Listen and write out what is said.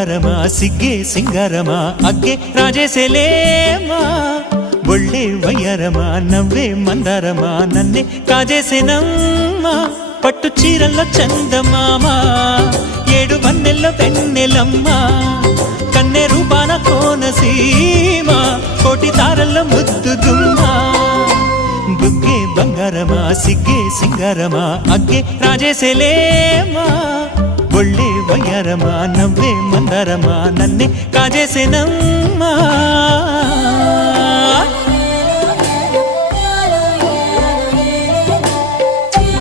బంగారమా సిగ్గే సింగారమా అగ్గే రాజేసేలేమా ఒళ్ళే వయ్యారమా నవ్వే మందారమా నన్నే కాజేసేనమ్మా పట్టు చీరల్లో చందమామా ఏడు వన్నెల్లో వెన్నెలమ్మా కన్నె రూపాన కోనసీమ కోటి తారల్లో ముద్దుదుమ్మా బుగ్గే బంగారమా సిగ్గే సింగారమా అగ్గే రాజేసేలేమా ఒళ్ళే వయ్యారమా నవ్వే మందారమా నన్నే కాజేసేనమ్మా